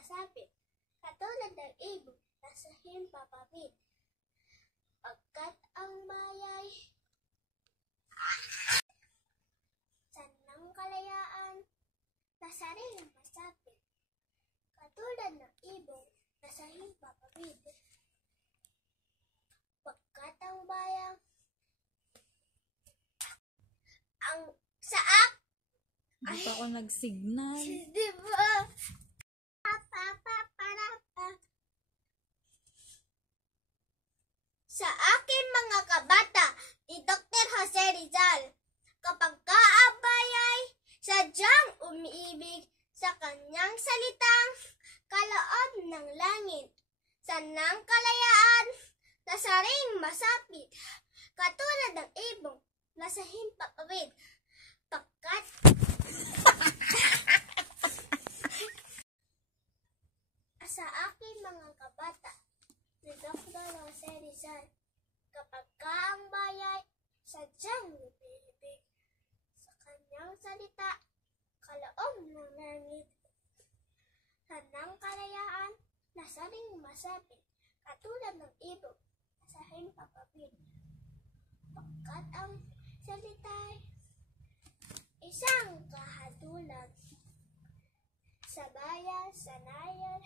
masapit, katulad ng ibon nasa himpapawid. Pagkat ang bayay sanang kalayaan, nasa ring masapit, katulad ng ibon nasa himpapawid. Pagkat ang bayang ang saak Hindi pa ako nag-signal. diba? Sa aking mga kabata, ni Dr. Jose Rizal, kapag kaabay sadyang umiibig sa kanyang salitang kaloob ng langit, sanang kalayaan, nasa ring masapit, katulad ng ibong nasa himpapawid. Pagkat sa aking mga kabata, ni Dr. Jose Rizal, kapag ang bayay sadyang umiibig sa kanyang salita, kaloob ng langit, sanang kalayaan, nasa ring masapit, katulad ng ibon sa himpapawid. Pagkat ang salita isang kahatulan sa bayan, sanayan,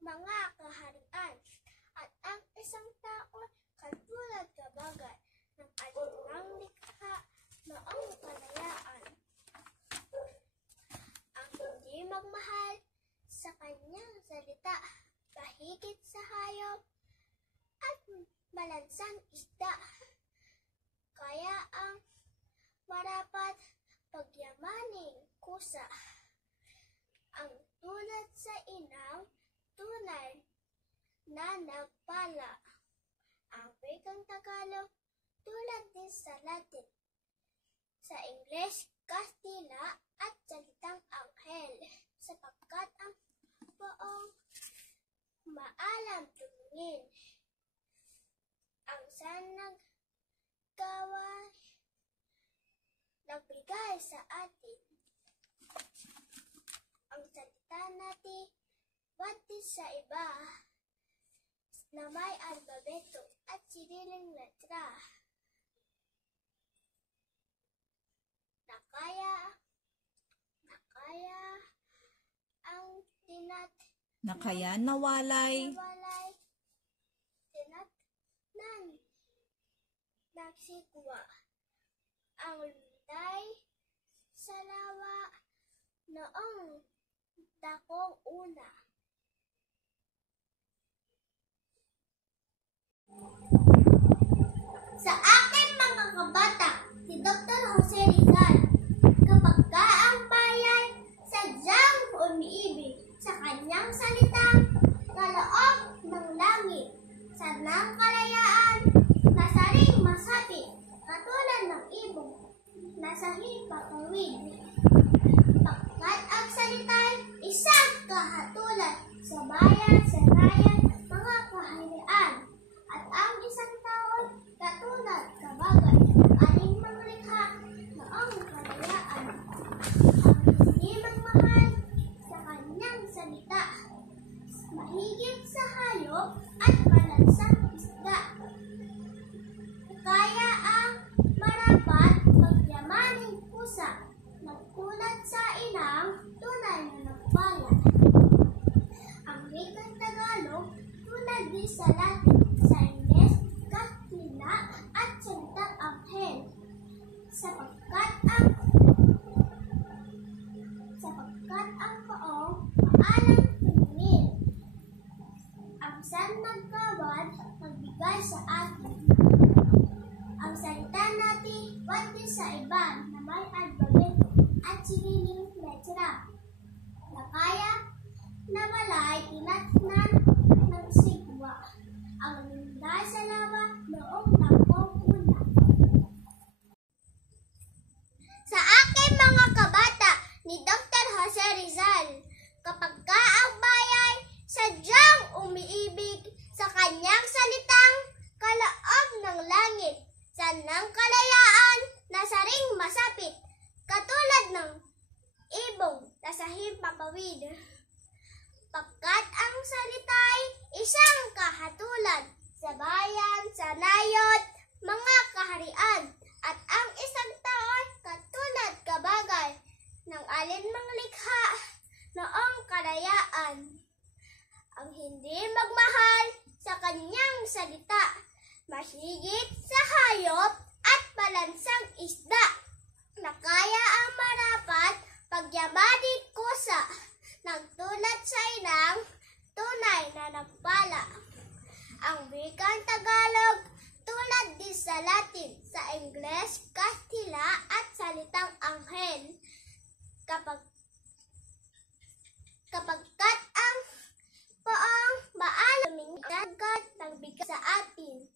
mga kaharian, at ang isang tao katulad kabagat ng alinang likha noong kalayaan. Ang hindi magmahal sa kanyang salita, pahigit sa hayop at malansang isda. Kaya ang marapat pagyamaning kusa, ang tulad sa inang tunay na nagpala. Ang wikang Tagalog tulad din sa Latin, sa Ingles, Kastila at salitang anghel, sapagkat ang poong maalam tumingin, ang sanag gaway nagbigay sa atin. Ang salita natin bati sa iba na may albabeto at siriling letra na kaya ang Nakaya nawalay. tinatnan nagsikwa ang lunday sa lawa noong dakong una. Sa aking mga kabata, si Dr. Jose Rizal, kapag ang bayan sadyang umiibig sa kanyang salitang kaloob ng langit, sanang kalayaan, nasa ring masapit, katulad ng ibong nasa himpapawid. Pagkat ang salita'y isang kahatulan sa bayan, sanayan, mga kaharian, at ang isang taon katulad kabagat, aling maglikha noong kalayaan. Ang hindi magmahal sa kanyang salita, mahigit sa hayop at malansang isda. Kaya ang marapat pagyamaning pusa, nagtulad sa inang tunay na nagpala. Ang wikang Tagalog tulad din sa Latin, sa Ingles, Kastila at salitang anghel, sapagkat ang poong maalam tumingin, ang sanang gawad nagbigay sa atin. Ang salita natin bati sa iba na may albabeto at siriling letra na kaya na malay tinatnan ng sigwa, ang lunday sa lawa noong dakong una. Sa aking mga kabata, ni Dr. Jose Rizal, kapag ang bayay sadyang umiibig sa kanyang salitang kaloob ng langit, sanang kalayaan, nasa ring masapit, katulad ng ibong nasa himpapawid. Pagkat ang salita'y isang kahatulan sa bayan, sa nayot, mga kaharian, at ang isang tao'y katulad kabagay ng alinmang likha noong karayaan. Ang hindi magmahal sa kanyang salita, masigit sa hayop at balansang isda, na kaya ang marapat pagyamani kusa, nagtulad sa inang tunay na nagpala. Ang wikang Tagalog tulad din sa Latin, sa Ingles, Kastila at salitang anghel. Kapagkat ang poong maalaming agad ng bigas sa atin.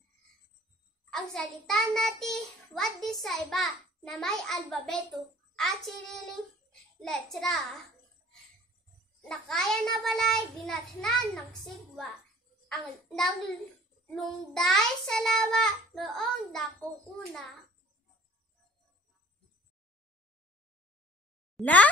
Ang salita natin, what di sa iba, na may albabeto at siniling letra, na kaya na balay dinatnan ng sigwa, ang naglungday sa lawa noong dakong una. La?